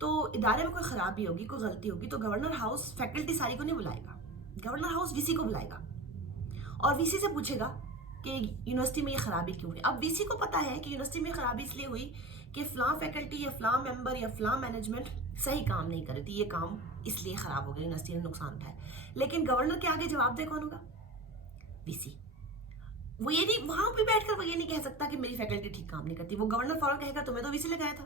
تو ادارے میں کوئی خرابی ہوگی, کوئی غلطی ہوگی, تو گورنر ہاؤس فیکلٹی ساری کو نہیں بلائے گا, گورنر ہاؤس وی سی کو بلائے گا اور وی سی سے پوچھے گا کہ یونیورسٹی میں یہ خرابی کیوں ہوئی. اب وی سی کو پتا ہے کہ یونیورسٹی میں خرابی اس لیے ہوئی کہ فلاں فیکلٹی یا فلاں ممبر یا فلاں مینجمنٹ صحیح کام نہیں کر رہی تھی, یہ کام اس لیے خراب ہو گیا, یونیورسٹی نے نقصان اٹھایا. لیکن گورنر کے آگے جواب دے کون ہوگا؟ وی سی. وہ یہ نہیں, وہاں پہ بیٹھ کر وہ یہ نہیں کہہ سکتا کہ میری فیکلٹی ٹھیک کام نہیں کرتی. وہ گورنر فوراً کہے گا تمہیں تو وی سی لگایا تھا,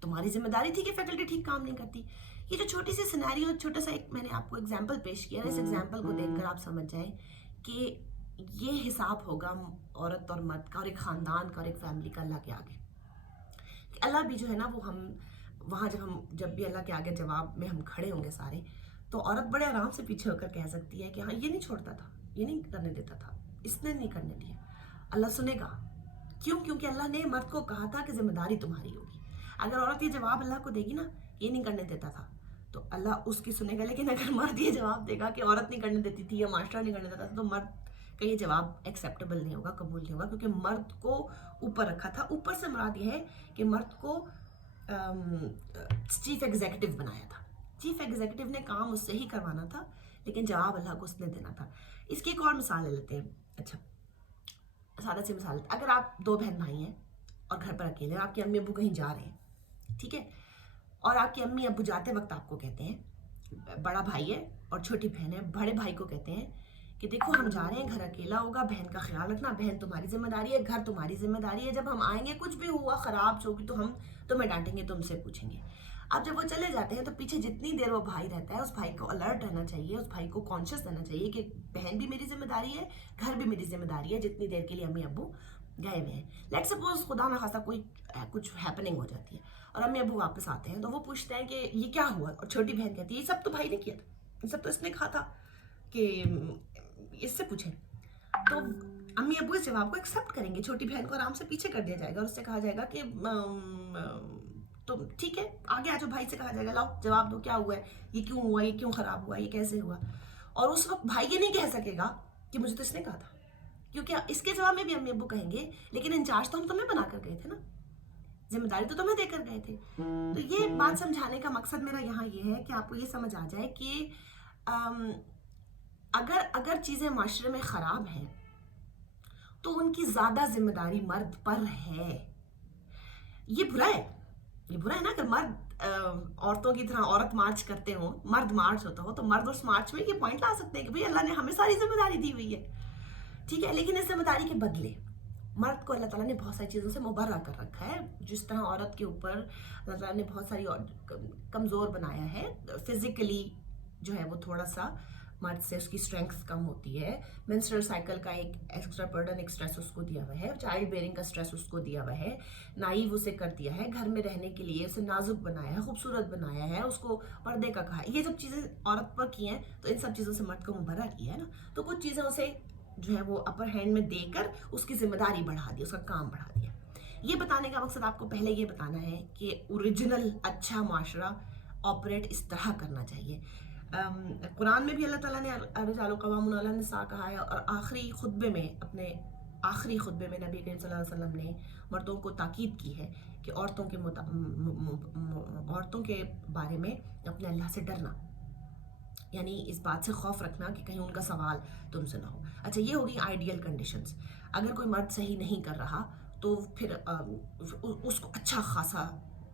تمہاری ذمہ داری تھی کہ فیکلٹی ٹھیک کام نہیں کرتی. یہ جو چھوٹی سی سینیریو, چھوٹا سا ایک میں نے آپ کو ایگزامپل پیش کیا نا, اس ایگزامپل کو دیکھ کر آپ سمجھ جائیں کہ یہ حساب ہوگا عورت اور مرد کا, اور ایک خاندان کا, اور ایک فیملی کا اللہ کے آگے. کہ اللہ بھی جو ہے نا, وہ ہم وہاں جب بھی اللہ کے آگے جواب میں ہم کھڑے ہوں گے سارے, تو عورت بڑے آرام سے پیچھے ہو کر کہہ سکتی ہے کہ ہاں یہ نہیں چھوڑتا تھا, یہ نہیں کرنے دیتا تھا, اس نے نہیں کرنے دیا. اللہ سنے گا. کیوں؟ کیونکہ اللہ نے مرد کو کہا تھا کہ ذمہ داری تمہاری ہوگی. اگر عورت یہ جواب اللہ کو دے گی نا, یہ نہیں کرنے دیتا تھا, تو اللہ اس کی سنے گا. لیکن اگر مرد یہ جواب دے گا کہ عورت نہیں کرنے دیتی تھی یا معاشرہ نہیں کرنے دیتا تھا, تو مرد کا یہ جواب ایکسیپٹیبل نہیں ہوگا, قبول نہیں ہوگا, کیونکہ مرد کو اوپر رکھا تھا. اوپر سے مراد یہ ہے کہ مرد کو چیف ایگزیکٹو بنایا تھا. چیف ایگزیکٹو نے کام اس سے ہی کروانا تھا, لیکن جواب اللہ کو اس نے دینا تھا. اس کی ایک اور مثال لے لیتے ہیں. اچھا, سادہ سی مثال, اگر آپ دو بہن بھائی ہیں اور گھر پر اکیلے ہیں, آپ کے امی ابو کہیں جا رہے ہیں, ٹھیک ہے, اور آپ کے امی ابو جاتے وقت آپ کو کہتے ہیں, بڑا بھائی ہے اور چھوٹی بہن ہے, بڑے بھائی کو کہتے ہیں کہ دیکھو ہم جا رہے ہیں, گھر اکیلا ہوگا, بہن کا خیال رکھنا, بہن تمہاری ذمہ داری ہے, گھر تمہاری ذمہ داری ہے, جب ہم آئیں گے کچھ بھی ہوا, خراب ہوگی تو ہم تمہیں ڈانٹیں گے, تم سے پوچھیں گے. اب جب وہ چلے جاتے ہیں تو پیچھے جتنی دیر وہ بھائی رہتا ہے, اس بھائی کو الرٹ رہنا چاہیے, اس بھائی کو کانشیس رہنا چاہیے کہ بہن بھی میری ذمہ داری ہے, گھر بھی میری ذمہ داری ہے, جتنی دیر کے لیے امی ابو گئے ہوئے ہیں. لیٹ سپوز خدا نہ خاصا کوئی کچھ ہیپننگ ہو جاتی ہے اور امی ابو واپس آتے ہیں, تو وہ پوچھتے ہیں کہ یہ کیا ہوا, اور چھوٹی بہن کہتی ہے یہ سب تو بھائی نے کیا تھا, یہ سب تو اس نے کہا تھا کہ اس سے پوچھیں. تو امی ابو اس جواب کو ایکسیپٹ کریں گے, چھوٹی بہن کو آرام سے پیچھے کر دیا جائے گا اور اس سے کہا جائے گا کہ تو ٹھیک ہے, آگے آ جاؤ, بھائی سے کہا جائے گا لاؤ جواب دو, کیا ہوا ہے, یہ کیوں ہوا, یہ کیوں خراب ہوا, یہ کیسے ہوا. اور اس وقت بھائی یہ نہیں کہہ سکے گا کہ مجھے تو اس نے کہا تھا, کیونکہ اس کے جواب میں بھی امی ابو کہیں گے لیکن انچارج تو ہم تمہیں بنا کر گئے تھے نا, ذمہ داری تو تمہیں دے کر گئے تھے. تو یہ بات سمجھانے کا مقصد میرا یہاں یہ ہے کہ آپ کو یہ سمجھ آ جائے کہ اگر چیزیں معاشرے میں خراب ہیں تو ان کی زیادہ ذمہ داری مرد پر ہے. یہ برا ہے, یہ برا ہے نا. اگر مرد عورتوں کی طرح عورت مارچ کرتے ہوں, مرد مارچ ہوتا ہو, تو مرد اس مارچ میں یہ پوائنٹ لا سکتے ہیں کہ بھئی اللہ نے ہمیں ساری ذمہ داری دی ہوئی ہے, ٹھیک ہے. لیکن اس ذمہ داری کے بدلے مرد کو اللہ تعالیٰ نے بہت ساری چیزوں سے مبرہ کر رکھا ہے. جس طرح عورت کے اوپر اللہ تعالیٰ نے بہت ساری کمزور بنایا ہے, فزیکلی جو ہے وہ تھوڑا سا مرد سے اس کی اسٹرینگتھ کم ہوتی ہے, منسٹرل سائیکل کا ایک ایکسٹرا برڈن, ایک اسٹریس اس کو دیا ہوا ہے, چائلڈ بیئرنگ کا اسٹریس اس کو دیا ہوا ہے, نائیو اسے کر دیا ہے, گھر میں رہنے کے لیے اسے نازک بنایا ہے, خوبصورت بنایا ہے, اس کو پردے کا کہا ہے. یہ جب چیزیں عورت پر کی ہیں تو ان سب چیزوں سے مرد کو مبرہ کیا ہے نا. تو کچھ چیزیں اسے جو ہے وہ اپر ہینڈ میں دے کر اس کی ذمہ داری بڑھا دی, اس کا کام بڑھا دیا. یہ بتانے کا مقصد آپ کو پہلے یہ بتانا ہے کہ اوریجنل اچھا معاشرہ آپریٹ اس طرح کرنا چاہیے. قرآن میں بھی اللہ تعالیٰ نے الرجال قوامون علی النساء کہا ہے, اور آخری خطبے میں نبی کریم صلی اللہ علیہ وسلم نے مردوں کو تاکید کی ہے کہ عورتوں کے بارے میں اپنے اللہ سے ڈرنا, یعنی اس بات سے خوف رکھنا کہ کہیں ان کا سوال تم سے نہ ہو. اچھا, یہ ہوگی آئیڈیل کنڈیشنز. اگر کوئی مرد صحیح نہیں کر رہا تو پھر اس کو اچھا خاصا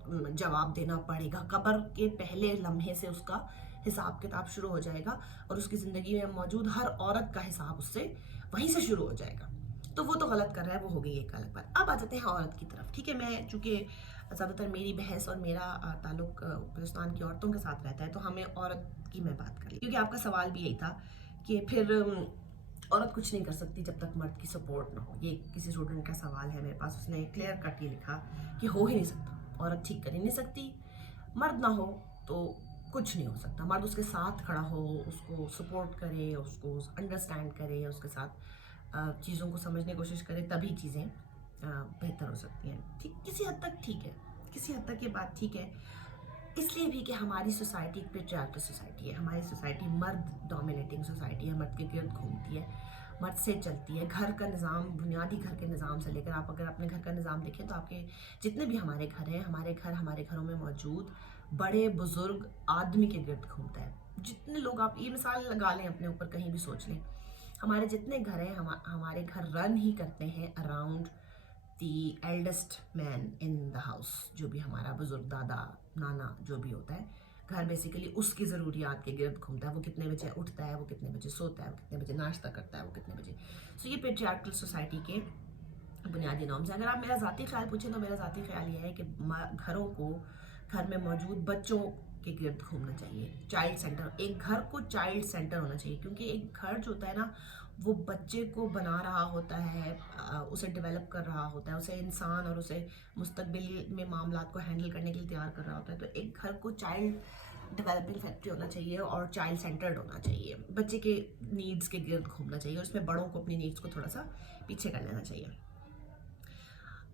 جواب دینا پڑے گا. قبر کے پہلے لمحے سے اس کا حساب کتاب شروع ہو جائے گا, اور اس کی زندگی میں موجود ہر عورت کا حساب اس سے وہیں سے شروع ہو جائے گا. تو وہ تو غلط کر رہا ہے, وہ ہو گئی ایک الگ بات. اب آ جاتے ہیں عورت کی طرف, ٹھیک ہے. میں چونکہ زیادہ تر میری بحث اور میرا تعلق بلوچستان کی عورتوں کے ساتھ رہتا ہے, تو ہمیں عورت کی میں بات کر لی, کیونکہ آپ کا سوال بھی یہی تھا کہ پھر عورت کچھ نہیں کر سکتی جب تک مرد کی سپورٹ نہ ہو. یہ کسی اسٹوڈنٹ کا سوال ہے میرے پاس, اس نے کلیئر کٹ یہ لکھا کہ ہو ہی نہیں سکتا, عورت ٹھیک کر ہی نہیں سکتی, مرد نہ ہو تو کچھ نہیں ہو سکتا. مرد اس کے ساتھ کھڑا ہو, اس کو سپورٹ کرے, اس کو انڈرسٹینڈ کرے, اس کے ساتھ چیزوں کو سمجھنے کی کوشش کرے, تبھی چیزیں بہتر ہو سکتی ہیں. کسی حد تک ٹھیک ہے, کسی حد تک یہ بات ٹھیک ہے, اس لیے بھی کہ ہماری سوسائٹی ایک پیٹریارکل سوسائٹی ہے. ہماری سوسائٹی مرد ڈومینیٹنگ سوسائٹی ہے, مرد کے گرد گھومتی ہے. مرد سے چلتی ہے. گھر کا نظام, بنیادی گھر کے نظام سے لے کر آپ اگر اپنے گھر کا نظام دیکھیں تو آپ کے جتنے بھی ہمارے گھر ہیں, ہمارے گھروں میں موجود بڑے بزرگ آدمی کے گرد گھومتا ہے. جتنے لوگ, آپ یہ مثال لگا لیں اپنے اوپر, کہیں بھی سوچ لیں, ہمارے جتنے گھر ہیں ہمارے گھر رن ہی کرتے ہیں around the eldest man in the house. جو بھی ہمارا بزرگ, دادا, نانا جو بھی ہوتا ہے, گھر بیسیکلی اس کی ضروریات کے گرد گھومتا ہے. وہ کتنے بجے اٹھتا ہے, وہ کتنے بجے سوتا ہے, وہ کتنے بجے ناشتہ کرتا ہے, وہ کتنے بجے. سو یہ پیٹریارکل سوسائٹی کے بنیادی نارمز ہیں. اگر آپ میرا ذاتی خیال پوچھیں تو میرا ذاتی خیال یہ ہے کہ گھر میں موجود بچوں کے گرد گھومنا چاہیے. چائلڈ سینٹر, ایک گھر کو چائلڈ سینٹر ہونا چاہیے, کیونکہ ایک گھر جو ہوتا ہے نا وہ بچے کو بنا رہا ہوتا ہے, اسے ڈیولپ کر رہا ہوتا ہے, اسے انسان اور اسے مستقبل میں معاملات کو ہینڈل کرنے کے لیے تیار کر رہا ہوتا ہے. تو ایک گھر کو چائلڈ ڈیولپنگ فیکٹری ہونا چاہیے اور چائلڈ سینٹرڈ ہونا چاہیے. بچے کے نیڈس کے گرد گھومنا چاہیے, اور اس میں بڑوں کو اپنی نیڈس کو تھوڑا سا پیچھے کر لینا چاہیے.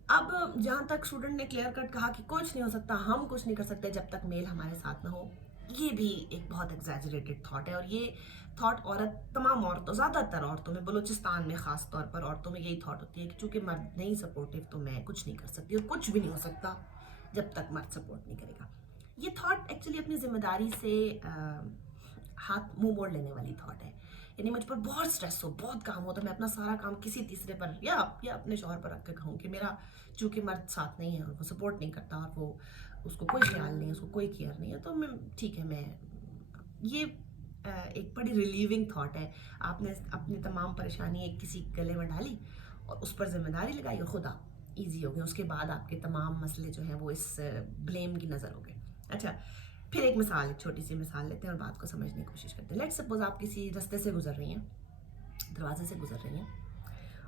اب جہاں تک اسٹوڈنٹ نے کلیئر کٹ کہا کہ کچھ نہیں ہو سکتا, ہم کچھ نہیں کر سکتے جب تک میل ہمارے ساتھ نہ ہو, یہ بھی ایک بہت ایگزیجریٹڈ تھاٹ ہے. اور یہ تھاٹ تمام عورتوں, زیادہ تر عورتوں میں, بلوچستان میں خاص طور پر عورتوں میں یہی تھاٹ ہوتی ہے کہ چونکہ مرد نہیں سپورٹیو تو میں کچھ نہیں کر سکتی, اور کچھ بھی نہیں ہو سکتا جب تک مرد سپورٹ نہیں کرے گا. یہ تھاٹ ایکچولی اپنی ذمہ داری سے ہاتھ منہ موڑ لینے والی تھاٹ ہے. یعنی مجھ پر بہت سٹریس ہو, بہت کام ہو, تو میں اپنا سارا کام کسی تیسرے پر یا اپنے شوہر پر رکھ کے کہوں کہ میرا چونکہ مرد ساتھ نہیں ہے اور وہ سپورٹ نہیں کرتا اور وہ اس کو کوئی خیال نہیں ہے, اس کو کوئی کیئر نہیں ہے, تو میں ٹھیک ہے, میں یہ ایک بڑی ریلیونگ تھاٹ ہے. آپ نے اپنی تمام پریشانی ایک کسی گلے میں ڈالی اور اس پر ذمہ داری لگائی اور خدا ایزی ہو گیا. اس کے بعد آپ کے تمام مسئلے جو ہیں وہ اس بلیم کی نظر ہو گئے. اچھا, پھر ایک مثال, ایک چھوٹی سی مثال لیتے ہیں اور بات کو سمجھنے کی کوشش کرتے ہیں. لیٹ سپوز آپ کسی رستے سے گزر رہی ہیں, دروازے سے گزر رہی ہیں,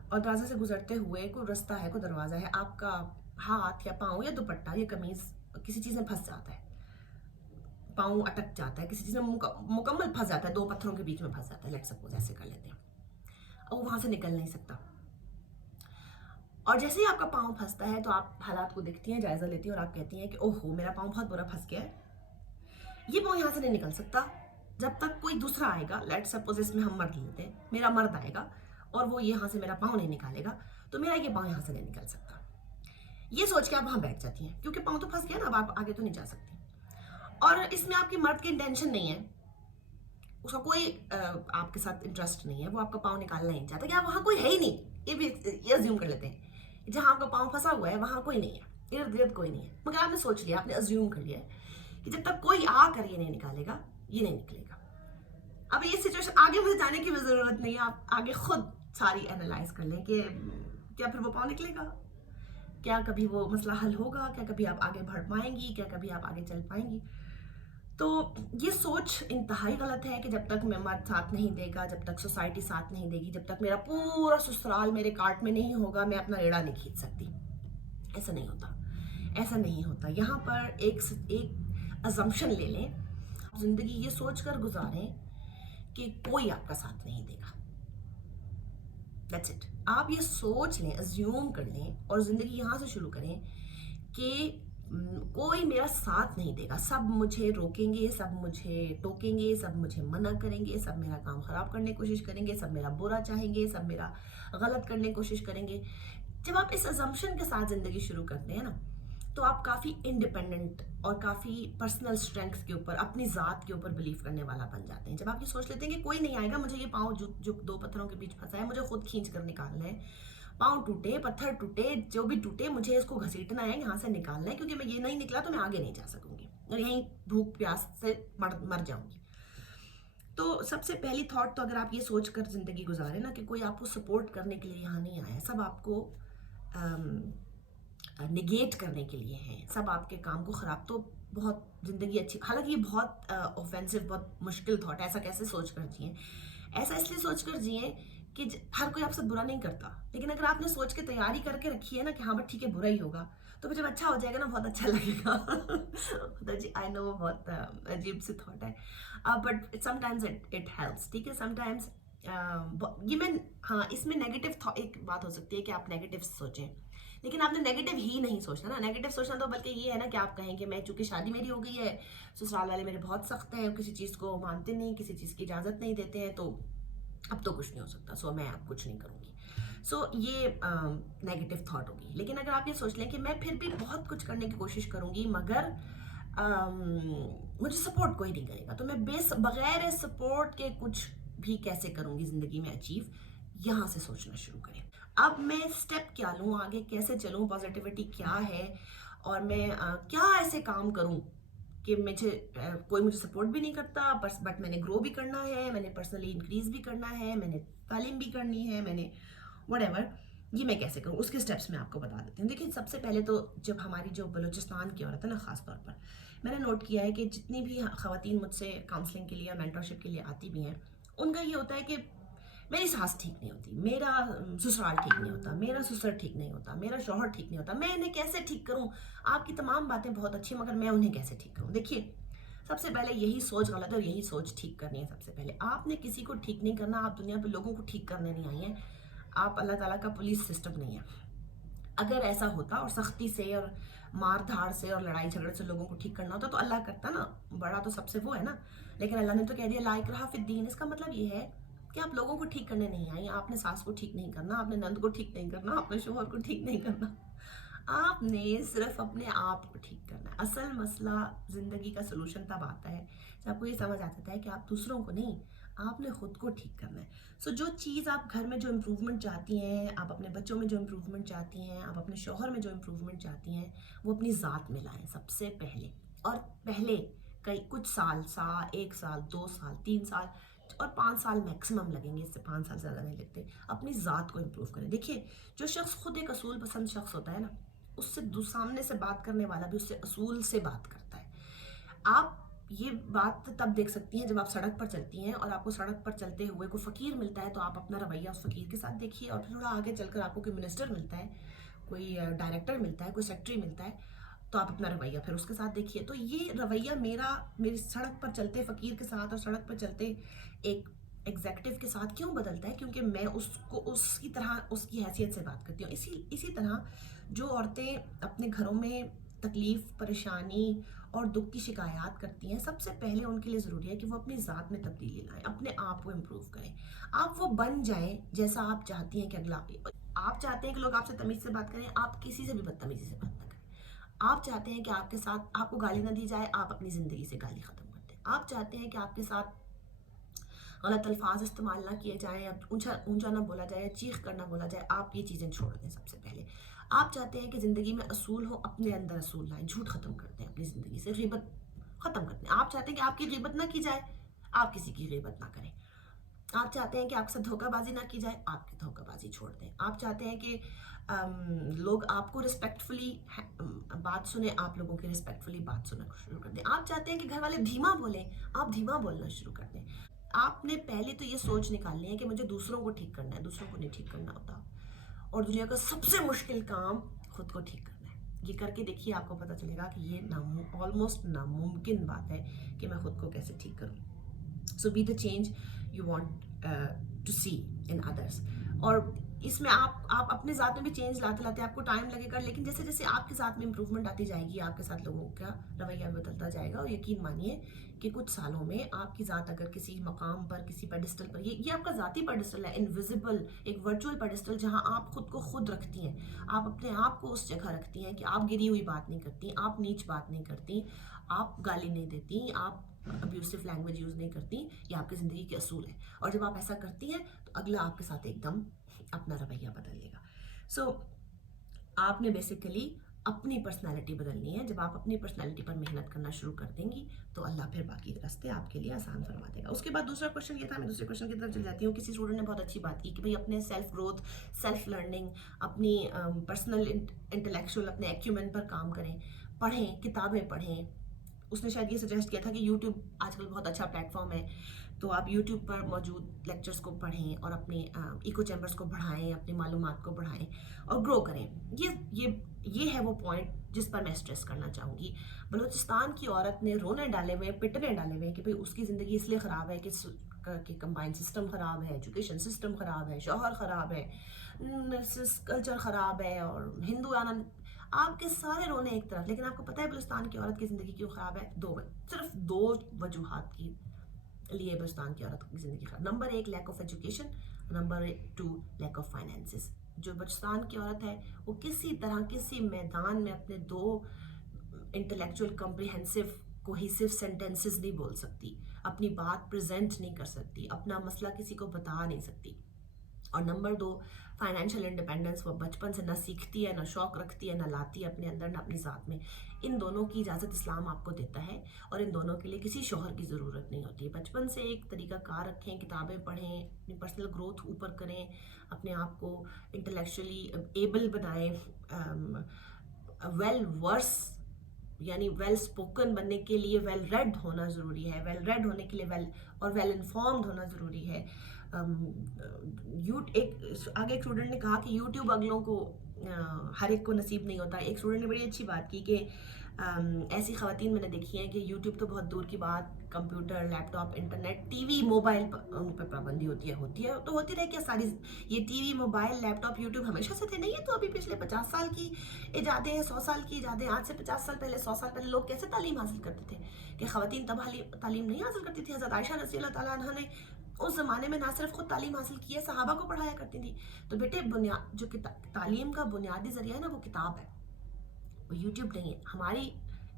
اور دروازے سے گزرتے ہوئے کوئی رستہ ہے, کوئی دروازہ ہے, آپ کا ہاتھ یا پاؤں یا دوپٹہ یا قمیض کسی چیز میں پھنس جاتا ہے, پاؤں اٹک جاتا ہے, کسی چیز میں مکمل پھنس جاتا ہے, دو پتھروں کے بیچ میں پھنس جاتا ہے, لیٹ سپوز ایسے کر لیتے ہیں, اور وہ وہاں سے نکل نہیں سکتا. اور جیسے ہی آپ کا پاؤں پھنستا ہے تو آپ حالات کو دیکھتی ہیں, جائزہ لیتی ہیں اور آپ کہتی ہیں کہ اوہو میرا پاؤں بہت برا پھنس گیا ہے, یہ پاؤں یہاں سے نہیں نکل سکتا جب تک کوئی دوسرا آئے گا. لیٹ سپوز اس میں ہم مرد لیتے ہیں, میرا مرد آئے گا اور وہ یہاں سے میرا پاؤں نہیں نکالے گا, تو میرا یہ پاؤں یہاں سے نہیں نکل سکتا. یہ سوچ کے آپ وہاں بیٹھ جاتی ہیں, کیونکہ پاؤں تو پھنس گیا نا, اب آپ آگے تو نہیں جا سکتی. اور اس میں آپ کے مرد کی انٹینشن نہیں ہے, اس کا کوئی آپ کے ساتھ انٹرسٹ نہیں ہے, وہ آپ کا پاؤں نکالنا نہیں چاہتا, کہ وہاں کوئی ہے ہی نہیں. یہ بھی یہ ازیوم کر لیتے ہیں, جہاں آپ کا پاؤں پھنسا ہوا ہے وہاں کوئی نہیں ہے, ارد گرد کوئی نہیں ہے, مگر آپ نے سوچ لیا, آپ نے ازیوم کر لیا کہ جب تک کوئی آ کر یہ نہیں نکالے گا یہ نہیں نکلے گا. اب یہ سچویشن آگے مجھے جانے کی بھی ضرورت نہیں ہے, آپ آگے خود ساری اینالائز کر لیں کہ کیا پھر وہ پاؤں نکلے گا, کیا کبھی وہ مسئلہ حل ہوگا, کیا کبھی آپ آگے بڑھ پائیں گی, کیا کبھی آپ آگے چل پائیں گی. تو یہ سوچ انتہائی غلط ہے کہ جب تک میں مرد ساتھ نہیں دے گا, جب تک سوسائٹی ساتھ نہیں دے گی, جب تک میرا پورا سسرال میرے کارٹ میں نہیں ہوگا, میں اپنا ریڑا نہیں کھینچ سکتی. ایسا نہیں ہوتا, ایسا نہیں ہوتا. یہاں پر ایک ازمپشن لے لیں, زندگی یہ سوچ کر گزاریں کہ کوئی آپ کا ساتھ نہیں دے گا. That's it. آپ یہ سوچ لیں, ازیوم کر لیں اور زندگی یہاں سے شروع کریں کہ کوئی میرا ساتھ نہیں دے گا, سب مجھے روکیں گے, سب مجھے ٹوکیں گے, سب مجھے منع کریں گے, سب میرا کام خراب کرنے کی کوشش کریں گے, سب میرا برا چاہیں گے, سب میرا غلط کرنے کی کوشش کریں گے. جب آپ اس ازمپشن کے ساتھ زندگی شروع کرتے ہیں نا, تو آپ کافی انڈیپینڈنٹ اور کافی پرسنل سٹرینگتھ کے اوپر, اپنی ذات کے اوپر بلیو کرنے والا بن جاتے ہیں. جب آپ یہ سوچ لیتے ہیں کہ کوئی نہیں آئے گا, مجھے یہ پاؤں جو دو پتھروں کے بیچ پھنسا ہے مجھے خود کھینچ کر نکالنا ہے, پاؤں ٹوٹے, پتھر ٹوٹے, جو بھی ٹوٹے, مجھے اس کو گھسیٹنا ہے, یہاں سے نکالنا ہے, کیونکہ میں یہ نہیں نکلا تو میں آگے نہیں جا سکوں گی اور یہیں بھوک پیاس سے مر جاؤں گی. تو سب سے پہلی تھاٹ تو اگر آپ یہ سوچ کر زندگی گزاریں نا کہ کوئی آپ کو سپورٹ کرنے کے لیے یہاں نہیں آیا ہے, سب آپ کو نگیٹ کرنے کے لیے ہیں, سب آپ کے کام کو خراب, تو بہت زندگی اچھی. حالانکہ یہ بہت اوفینسو, بہت مشکل تھاٹ, ایسا کیسے سوچ کر جئیں, ایسا اس لیے سوچ کر جئیں کہ ہر کوئی آپ سے برا نہیں کرتا, لیکن اگر آپ نے سوچ کے تیاری کر کے رکھی ہے نا کہ ہاں بٹ ٹھیک ہے برا ہی ہوگا, تو پھر جب اچھا ہو جائے گا نا بہت اچھا لگے گا. آئی نو وہ بہت عجیب سی تھاٹ ہے, but some times it helps. ٹھیک ہے, سم ٹائمز یہ میں, ہاں اس میں نیگیٹو ایک بات ہو سکتی ہے کہ آپ نیگیٹو سوچیں, لیکن آپ نے نیگیٹو ہی نہیں سوچنا نا. نیگیٹو سوچنا تو بلکہ یہ ہے نا کہ آپ کہیں کہ میں چونکہ شادی میری ہو گئی ہے, سسرال والے میرے بہت سخت ہیں, کسی چیز کو مانتے نہیں, کسی چیز کی اجازت نہیں دیتے ہیں, تو اب تو کچھ نہیں ہو سکتا، سو میں اب کچھ نہیں کروں گی. سو یہ نیگیٹو تھاٹ ہوگی. لیکن اگر آپ یہ سوچ لیں کہ میں پھر بھی بہت کچھ کرنے کی کوشش کروں گی مگر مجھے سپورٹ کوئی نہیں کرے گا، تو میں بغیر سپورٹ کے کچھ بھی کیسے کروں گی زندگی میں اچیو، یہاں سے سوچنا شروع کریں. اب میں اسٹیپ کیا لوں آگے، کیسے چلوں، پازیٹیوٹی کیا ہے، اور میں کیا ایسے کام کروں کہ مجھے کوئی مجھے سپورٹ بھی نہیں کرتا بٹ میں نے گرو بھی کرنا ہے، میں نے پرسنلی انکریز بھی کرنا ہے، میں نے تعلیم بھی کرنی ہے، میں نے وٹ ایور. یہ میں کیسے کروں، اس کے سٹیپس میں آپ کو بتا دیتی ہوں. دیکھیں سب سے پہلے تو جب ہماری جو بلوچستان کی عورت ہے نا، خاص طور پر میں نے نوٹ کیا ہے کہ جتنی بھی خواتین مجھ سے کاؤنسلنگ کے لیے یا مینٹرشپ کے لیے آتی بھی ہیں، ان کا یہ ہوتا ہے کہ میری ساس ٹھیک نہیں ہوتی، میرا سسرال ٹھیک نہیں ہوتا، میرا سسر ٹھیک نہیں ہوتا، میرا شوہر ٹھیک نہیں ہوتا، میں انہیں کیسے ٹھیک کروں. آپ کی تمام باتیں بہت اچھی مگر میں انہیں کیسے ٹھیک کروں. دیکھیے سب سے پہلے یہی سوچ غلط ہے اور یہی سوچ ٹھیک کرنی ہے. سب سے پہلے آپ نے کسی کو ٹھیک نہیں کرنا، آپ دنیا پہ لوگوں کو ٹھیک کرنے نہیں آئی ہیں، آپ اللہ تعالیٰ کا پولیس سسٹم نہیں ہے. اگر ایسا ہوتا اور سختی سے اور مار دھاڑ سے اور لڑائی جھگڑے سے لوگوں کو ٹھیک کرنا ہوتا تو اللہ کرتا نا، بڑا تو سب سے وہ ہے نا. لیکن اللہ نے تو کہہ دیا لا اکراہ فی الدین. اس کا مطلب یہ ہے کہ آپ لوگوں کو ٹھیک کرنے نہیں آئی. آپ نے ساس کو ٹھیک نہیں کرنا، آپ نے نند کو ٹھیک نہیں کرنا، آپ نے شوہر کو ٹھیک نہیں کرنا، آپ نے صرف اپنے آپ کو ٹھیک کرنا ہے. اصل مسئلہ زندگی کا سلوشن تب آتا ہے جب آپ کو یہ سمجھ آتا ہے کہ آپ دوسروں کو نہیں، آپ نے خود کو ٹھیک کرنا ہے. سو جو چیز آپ گھر میں جو امپروومنٹ چاہتی ہیں، آپ اپنے بچوں میں جو امپروومنٹ چاہتی ہیں، آپ اپنے شوہر میں جو امپروومنٹ چاہتی ہیں، وہ اپنی ذات میں لائیں سب سے پہلے. اور پہلے کچھ سال، 1 سال، 2 سال، 3 سال اور 5 سال میکسیمم لگیں گے، اس سے 5 سال سے زیادہ نہیں لگتے. اپنی ذات کو امپروو کریں. دیکھیے جو شخص خود ایک اصول پسند شخص ہوتا ہے نا، اس سے سامنے سے بات کرنے والا بھی اس سے اصول سے بات کرتا ہے. آپ یہ بات تب دیکھ سکتی ہیں جب آپ سڑک پر چلتی ہیں اور آپ کو سڑک پر چلتے ہوئے کوئی فقیر ملتا ہے تو آپ اپنا رویہ اس فقیر کے ساتھ دیکھیے. اور پھر تھوڑا آگے چل کر آپ کو کوئی منسٹر ملتا ہے، کوئی ڈائریکٹر ملتا ہے، کوئی سیکٹری ملتا ہے، تو آپ اپنا رویہ پھر اس کے ساتھ دیکھیے. تو یہ رویہ میری سڑک پر چلتے فقیر کے ساتھ اور سڑک پر چلتے ایک ایگزیکٹو کے ساتھ کیوں بدلتا ہے؟ کیونکہ میں اس کو اس کی طرح اس کی حیثیت سے بات کرتی ہوں. اسی طرح جو عورتیں اپنے گھروں میں تکلیف، پریشانی اور دکھ کی شکایات کرتی ہیں، سب سے پہلے ان کے لیے ضروری ہے کہ وہ اپنی ذات میں تبدیلی لائیں، اپنے آپ کو امپروو کریں. آپ وہ بن جائیں جیسا آپ چاہتی ہیں کہ آپ چاہتے ہیں کہ لوگ آپ سے تمیز سے بات کریں، آپ کسی سے بھی بدتمیزی سے بات نہ کریں. آپ چاہتے ہیں کہ آپ کے ساتھ آپ کو گالی نہ دی جائے، آپ اپنی زندگی سے گالی ختم کر دیں. آپ چاہتے ہیں کہ آپ کے ساتھ غلط الفاظ استعمال نہ کیے جائیں، اونچا نہ بولا جائے، چیخ کر نہ بولا جائے، آپ یہ چیزیں چھوڑ دیں سب سے پہلے. آپ چاہتے ہیں کہ زندگی میں اصول ہو، اپنے اندر اصول لائیں، جھوٹ ختم کر دیں اپنی زندگی سے، غیبت ختم کر دیں. آپ چاہتے ہیں کہ آپ کی غیبت نہ کی جائے، آپ کسی کی غیبت نہ کریں. آپ چاہتے ہیں کہ آپ سے دھوکہ بازی نہ کی جائے، آپ کی دھوکہ بازی چھوڑ دیں. آپ چاہتے ہیں کہ لوگ آپ کو رسپیکٹفلی بات سنیں، آپ لوگوں کی رسپیکٹفلی بات سننا شروع کر دیں. آپ چاہتے ہیں کہ گھر والے دھیما بولیں، آپ دھیما بولنا شروع کر دیں. آپ نے پہلے تو یہ سوچ نکالنی ہے کہ مجھے دوسروں کو ٹھیک کرنا ہے، دوسروں کو نہیں ٹھیک کرنا ہوتا. اور دنیا کا سب سے مشکل کام خود کو ٹھیک کرنا ہے. یہ کر کے دیکھیے، آپ کو پتہ چلے گا کہ یہ آلموسٹ ناممکن بات ہے کہ میں خود کو کیسے ٹھیک کروں. So be the change you want to see in others. اور اس میں آپ اپنے ذات میں بھی چینج لاتے لاتے آپ کو ٹائم لگے گا، لیکن جیسے جیسے آپ کے ساتھ میں امپروومنٹ آتی جائے گی، آپ کے ساتھ لوگوں کا رویہ بھی بدلتا جائے گا. اور یقین مانیے کہ کچھ سالوں میں آپ کی ذات اگر کسی مقام پر، کسی پیڈسٹل پر، یہ آپ کا ذاتی پیڈسٹل ہے، انویزیبل ایک ورچوئل پیڈسٹل جہاں آپ خود کو خود رکھتی ہیں، آپ اپنے آپ کو اس جگہ رکھتی ہیں کہ آپ گری ہوئی بات نہیں کرتی، آپ نیچ بات نہیں کرتی، آپ گالی نہیں دیتی، آپ ابیوسو لینگویج یوز نہیں کرتی. یہ آپ کی زندگی کے اصول ہے. اور جب آپ ایسا کرتی ہیں تو اگلا آپ کے ساتھ ایک دم اپنا رویہ بدل لے گا. سو آپ نے بیسیکلی اپنی پرسنالٹی بدلنی ہے. جب آپ اپنی پرسنالٹی پر محنت کرنا شروع کر دیں گی تو اللہ پھر باقی راستے آپ کے لیے آسان فرما دے گا. اس کے بعد دوسرا کوشچن یہ تھا، میں دوسرے کوشچن کی طرف چل جاتی ہوں. کسی اسٹوڈنٹ نے بہت اچھی بات کی کہ بھائی اپنے سیلف گروتھ، سیلف لرننگ، اپنی پرسنل انٹلیکچوئل اپنے ایکیومن پر کام کریں، پڑھیں، کتابیں پڑھیں. اس نے شاید یہ سجیسٹ کیا تھا کہ یوٹیوب آج کل بہت اچھا پلیٹ فارم ہے، تو آپ یوٹیوب پر موجود لیکچرز کو پڑھیں اور اپنے ایکو چیمبرز کو بڑھائیں، اپنی معلومات کو بڑھائیں اور گرو کریں. یہ ہے وہ پوائنٹ جس پر میں اسٹریس کرنا چاہوں گی. بلوچستان کی عورت نے رونے ڈالے ہوئے، پٹنے ڈالے ہوئے کہ بھئی اس کی زندگی اس لیے خراب ہے کہ کمبائن سسٹم خراب ہے، ایجوکیشن سسٹم خراب ہے، شوہر خراب ہے، کلچر خراب ہے اور ہندو آنا. آپ کے سارے رونے ایک طرف، لیکن آپ کو پتہ ہے بلوچستان کی عورت کی زندگی کیوں خراب ہے؟ صرف 2 وجوہات کی لیے بلوچستان کی عورت کی زندگی خراب. Number 1 lack of education, number 2 lack of finances. جو بلوچستان کی عورت ہے وہ کسی طرح کسی میدان میں اپنے 2 انٹلیکچوئل کمپریہنسو کوہیسو سینٹینسز نہیں بول سکتی, اپنی بات پریزنٹ نہیں کر سکتی, اپنا مسئلہ کسی کو بتا نہیں سکتی. اور نمبر 2 فائنینشیل انڈیپینڈنس, وہ بچپن سے نہ سیکھتی ہے, نہ شوق رکھتی ہے, نہ لاتی ہے اپنے اندر, نہ اپنی ذات میں. ان دونوں کی اجازت اسلام آپ کو دیتا ہے, اور ان دونوں کے لیے کسی شوہر کی ضرورت نہیں ہوتی ہے. بچپن سے ایک طریقہ کار رکھیں, کتابیں پڑھیں, اپنی پرسنل گروتھ اوپر کریں, اپنے آپ کو انٹلیکچولی ایبل بنائیں, ویل ورس یعنی ویل اسپوکن بننے کے لیے ویل ریڈ ہونا ضروری ہے, ویل ریڈ ہونے کے لیے ویل انفارمڈ ہونا ضروری ہے. آگے ایک اسٹوڈنٹ نے کہا کہ یوٹیوب اگلوں کو ہر ایک کو نصیب نہیں ہوتا. ایک اسٹوڈنٹ نے بڑی اچھی بات کی کہ ایسی خواتین میں نے دیکھی ہیں کہ یوٹیوب تو بہت دور کی بات, computer, laptop, internet, TV, mobile ان پہ پابندی ہوتی ہے تو ہوتی رہے. کیا ساری یہ ٹی وی, موبائل, لیپ ٹاپ, یوٹیوب ہمیشہ سے تھے؟ نہیں ہے. تو ابھی پچھلے 50 سال کی ایجادیں ہیں, 100 سال کی ایجادیں. آج سے 50 سال پہلے, 100 سال پہلے لوگ کیسے تعلیم حاصل کرتے تھے؟ کہ خواتین تب تعلیم نہیں حاصل کرتی تھی. حضرت عائشہ رضی اللہ تعالیٰ عنہ نے اس زمانے میں نہ صرف خود تعلیم حاصل کی ہے, صحابہ کو پڑھایا کرتی تھی. تو بیٹے جو تعلیم کا بنیادی ذریعہ ہے نا, وہ کتاب ہے, وہ یوٹیوب نہیں ہے. ہماری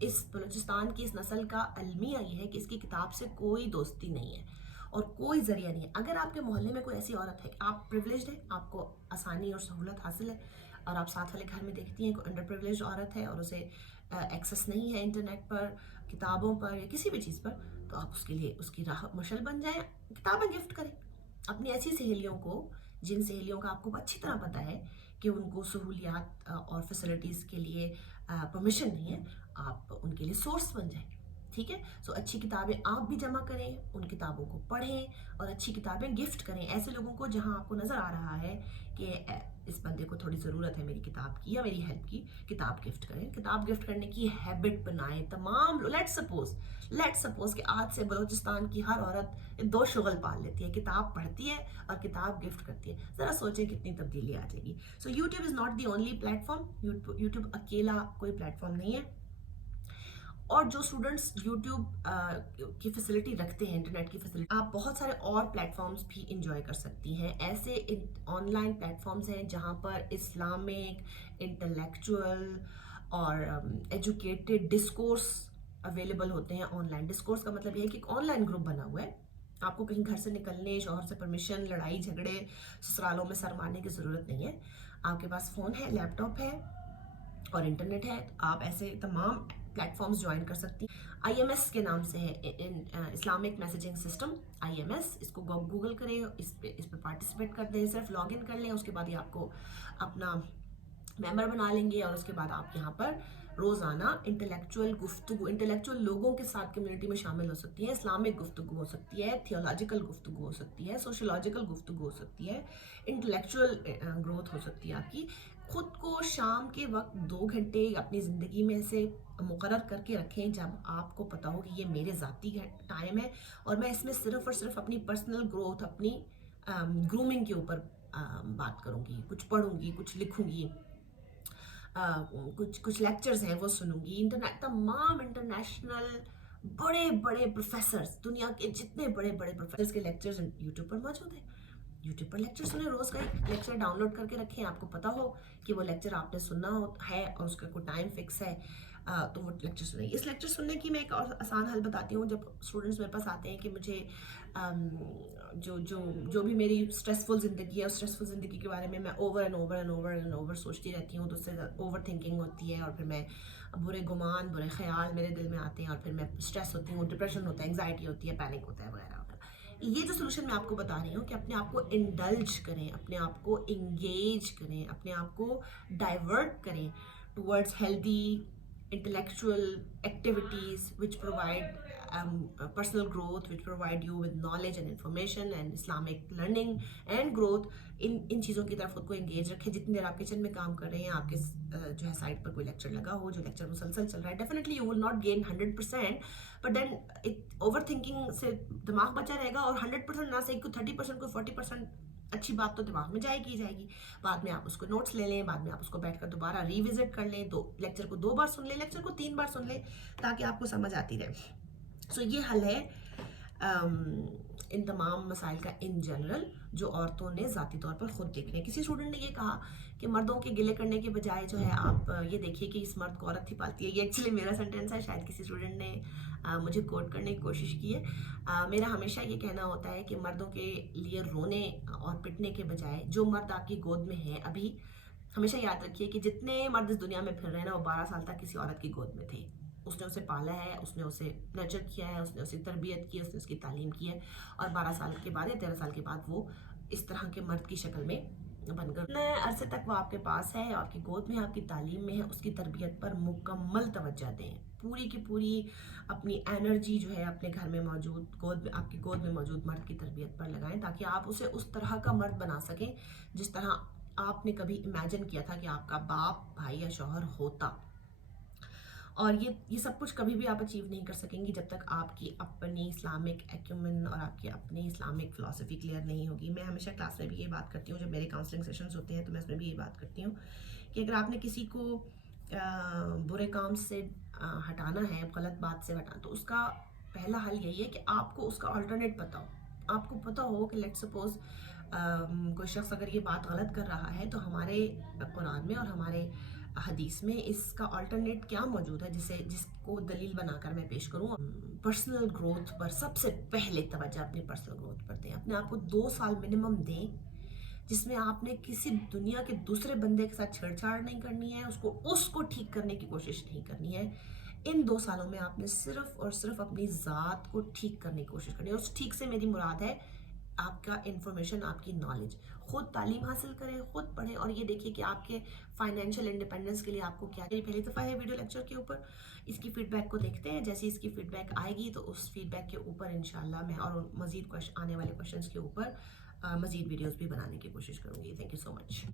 اس بلوچستان کی اس نسل کا المیہ یہ ہے کہ اس کی کتاب سے کوئی دوستی نہیں ہے اور کوئی ذریعہ نہیں ہے. اگر آپ کے محلے میں کوئی ایسی عورت ہے, آپ پریولیجڈ ہیں, آپ کو آسانی اور سہولت حاصل ہے, اور آپ ساتھ والے گھر میں دیکھتی ہیں کوئی انڈر پریولیجڈ عورت ہے اور اسے ایکسیس نہیں ہے انٹرنیٹ پر, کتابوں پر, یا کسی بھی چیز پر, تو آپ اس کے لیے اس کی راہ مشل بن جائیں, کتابیں گفٹ کریں اپنی ایسی سہیلیوں کو جن سہیلیوں کا آپ کو اچھی طرح پتہ ہے کہ ان کو سہولیات اور فیسلٹیز کے لیے پرمیشن نہیں ہے. آپ ان کے لیے سورس بن جائیں, ٹھیک ہے. سو اچھی کتابیں آپ بھی جمع کریں, ان کتابوں کو پڑھیں اور اچھی کتابیں گفٹ کریں ایسے لوگوں کو جہاں آپ کو نظر آ رہا ہے کہ اس بندے کو تھوڑی ضرورت ہے میری کتاب کی یا میری ہیلپ کی. کتاب گفٹ کریں, کتاب گفٹ کرنے کی ہیبٹ بنائیں. تمام لیٹ سپوز کہ آج سے بلوچستان کی ہر عورت 2 شغل پال لیتی ہے, کتاب پڑھتی ہے اور کتاب گفٹ کرتی ہے. ذرا سوچیں کتنی تبدیلی آ جائے گی. So YouTube is not the only platform, YouTube اکیلا کوئی پلیٹ فارم نہیں ہے. اور جو اسٹوڈنٹس یوٹیوب کی فیسلٹی رکھتے ہیں, انٹرنیٹ کی فیسلٹی, آپ بہت سارے اور پلیٹ فارمز بھی انجوائے کر سکتی ہیں. ایسے آن لائن پلیٹ فارمز ہیں جہاں پر اسلامک, انٹلیکچوئل اور ایجوکیٹڈ ڈسکورس اویلیبل ہوتے ہیں. آن لائن ڈسکورس کا مطلب یہ ہے کہ ایک آن لائن گروپ بنا ہوا ہے, آپ کو کہیں گھر سے نکلنے, شوہر سے پرمیشن, لڑائی جھگڑے, سسرالوں میں سر مارنے کی ضرورت نہیں ہے. آپ کے پاس فون ہے, لیپ ٹاپ ہے اور انٹرنیٹ ہے, آپ ایسے تمام پلیٹ فارمز جوائن کر سکتی ہیں. IMS کے نام سے ہے, اسلامک میسیجنگ سسٹم, IMS. اس کو گوگل کریں, اس پہ پارٹیسپیٹ کر دیں, صرف لاگ ان کر لیں, اس کے بعد یہ آپ کو اپنا ممبر بنا لیں گے, اور اس کے بعد آپ یہاں پر روزانہ انٹلیکچوئل لوگوں کے ساتھ کمیونٹی میں شامل ہو سکتی ہیں. اسلامک گفتگو ہو سکتی ہے, تھیولوجیکل گفتگو ہو سکتی ہے, سوشولوجیکل گفتگو ہو سکتی ہے, انٹلیکچوئل گروتھ ہو سکتی ہے آپ کی. خود کو شام کے وقت 2 گھنٹے اپنی زندگی میں سے مقرر کر کے رکھیں جب آپ کو پتا ہو کہ یہ میرے ذاتی ٹائم ہے اور میں اس میں صرف اور صرف اپنی پرسنل گروتھ, اپنی گرومنگ کے اوپر بات کروں گی, کچھ پڑھوں گی, کچھ لکھوں گی, کچھ لیکچرز ہیں وہ سنوں گی. تمام انٹرنیشنل بڑے بڑے پروفیسرز, دنیا کے جتنے بڑے بڑے پروفیسرز کے لیکچرز یوٹیوب پر موجود ہیں. یوٹیوب پر لیکچر سنیں, روز کا ایک لیکچر ڈاؤن لوڈ کر کے رکھیں, آپ کو پتا ہو کہ وہ لیکچر آپ نے سننا ہے اور اس کا کوئی ٹائم فکس ہے, تو وہ لیکچر سنیں. اس لیکچر سننے کی میں ایک اور آسان حل بتاتی ہوں. جب اسٹوڈنٹس میرے پاس آتے ہیں کہ مجھے جو بھی میری اسٹریسفل زندگی ہے, اس اسٹریسفل زندگی کے بارے میں اوور سوچتی رہتی ہوں, تو اس سے اوور تھنکنگ ہوتی ہے, اور پھر میں برے گمان, برے خیال میرے دل میں آتے ہیں, اور پھر میں اسٹریس ہوتی ہوں, ڈپریشن ہوتا ہے, انگزائٹی ہوتی ہے, پینک ہوتا ہے, وغیرہ. یہ جو سلوشن میں آپ کو بتا رہی ہوں کہ اپنے آپ کو انڈلج کریں, اپنے آپ کو انگیج کریں, اپنے آپ کو ڈائیورٹ کریں towards healthy intellectual activities which provide personal growth, which provide you with knowledge and information and Islamic learning and growth. ان چیزوں کی طرف خود کو انگیج رکھیں. جتنی دیر آپ کچن میں کام کر رہے ہیں, آپ کے جو ہے سائٹ پر کوئی لیکچر لگا ہو, جو لیکچر مسلسل چل رہا ہے, definitely you will not gain 100%, but then overthinking سے دماغ بچا رہے گا, اور 100% نہ صحیح, کوئی 30%, کوئی 40% اچھی بات تو دماغ میں جائے گی. بعد میں آپ اس کو نوٹس لے لیں, بعد میں آپ اس کو بیٹھ کر دوبارہ ریوزٹ کر لیں, لیکچر کو 2 بار سن لیں, لیکچر کو 3 بار سن لیں, تاکہ آپ کو سمجھ آتی رہے. سو یہ حل ہے ان تمام مسائل کا ان جنرل جو عورتوں نے ذاتی طور پر خود دیکھنے. کسی اسٹوڈنٹ نے یہ کہا کہ مردوں کے گلے کرنے کے بجائے جو ہے آپ یہ دیکھیے کہ اس مرد کو عورت ہی پالتی ہے. یہ ایکچولی میرا سینٹینس ہے, شاید کسی اسٹوڈنٹ نے مجھے کوٹ کرنے کی کوشش کی ہے. میرا ہمیشہ یہ کہنا ہوتا ہے کہ مردوں کے لیے رونے اور پٹنے کے بجائے جو مرد آپ کی گود میں ہیں ابھی, ہمیشہ یاد رکھیے کہ جتنے مرد اس دنیا میں پھر رہے ہیں نا, وہ 12 سال تک کسی عورت کی گود میں تھے. اس نے اسے پالا ہے, اس نے اسے نرچر کیا ہے, اس نے اسے تربیت کی ہے, اس نے اس کی تعلیم کی ہے, اور 12 سال کے بعد یا 13 سال کے بعد وہ اس طرح کے مرد کی شکل میں بن کر اتنے عرصے تک وہ آپ کے پاس ہے, آپ کی گود میں, آپ کی تعلیم میں ہے. اس کی تربیت پر مکمل توجہ دیں, پوری کی پوری اپنی انرجی جو ہے اپنے گھر میں موجود گود میں, آپ کی گود میں موجود مرد کی تربیت پر لگائیں, تاکہ آپ اسے اس طرح کا مرد بنا سکیں جس طرح آپ نے کبھی امیجن کیا تھا کہ آپ کا باپ, بھائی یا شوہر ہوتا. اور یہ سب کچھ کبھی بھی آپ اچیو نہیں کر سکیں گی جب تک آپ کی اپنی اسلامک ایکیومن اور آپ کی اپنی اسلامک فلاسفی کلیئر نہیں ہوگی. میں ہمیشہ کلاس میں بھی یہ بات کرتی ہوں, جب میرے کاؤنسلنگ سیشنز ہوتے ہیں تو میں اس میں بھی یہ بات کرتی ہوں کہ اگر آپ نے کسی کو برے کام سے ہٹانا ہے, غلط بات سے ہٹانا, تو اس کا پہلا حل یہی ہے کہ آپ کو اس کا آلٹرنیٹ پتا ہو. آپ کو پتا ہو کہ لیٹ سپوز کوئی شخص اگر یہ بات غلط کر رہا ہے تو ہمارے قرآن میں اور ہمارے حدیث میں اس کا آلٹرنیٹ کیا موجود ہے جس کو دلیل بنا کر میں پیش کروں. پرسنل گروتھ پر سب سے پہلے توجہ اپنی پرسنل گروتھ پر دیں. اپنے آپ کو 2 سال منیمم دیں جس میں آپ نے کسی دنیا کے دوسرے بندے کے ساتھ چھیڑ چھاڑ نہیں کرنی ہے, اس کو ٹھیک کرنے کی کوشش نہیں کرنی ہے. ان 2 سالوں میں آپ نے صرف اور صرف اپنی ذات کو ٹھیک کرنے کی کوشش کرنی ہے. اس ٹھیک سے میری مراد ہے آپ کا انفارمیشن, آپ کی نالج. خود تعلیم حاصل کریں, خود پڑھیں, اور یہ دیکھیے کہ آپ کے فائنینشیل انڈیپینڈنس کے لیے آپ کو کیا. پہلی دفعہ ہے ویڈیو لیکچر کے اوپر, اس کی فیڈ بیک کو دیکھتے ہیں. جیسے اس کی فیڈ بیک آئے گی تو اس فیڈ بیک کے اوپر انشاءاللہ میں اور مزید آنے والے کویشچنس کے اوپر مزید ویڈیوز بھی بنانے کی کوشش کروں گی. Thank you so much.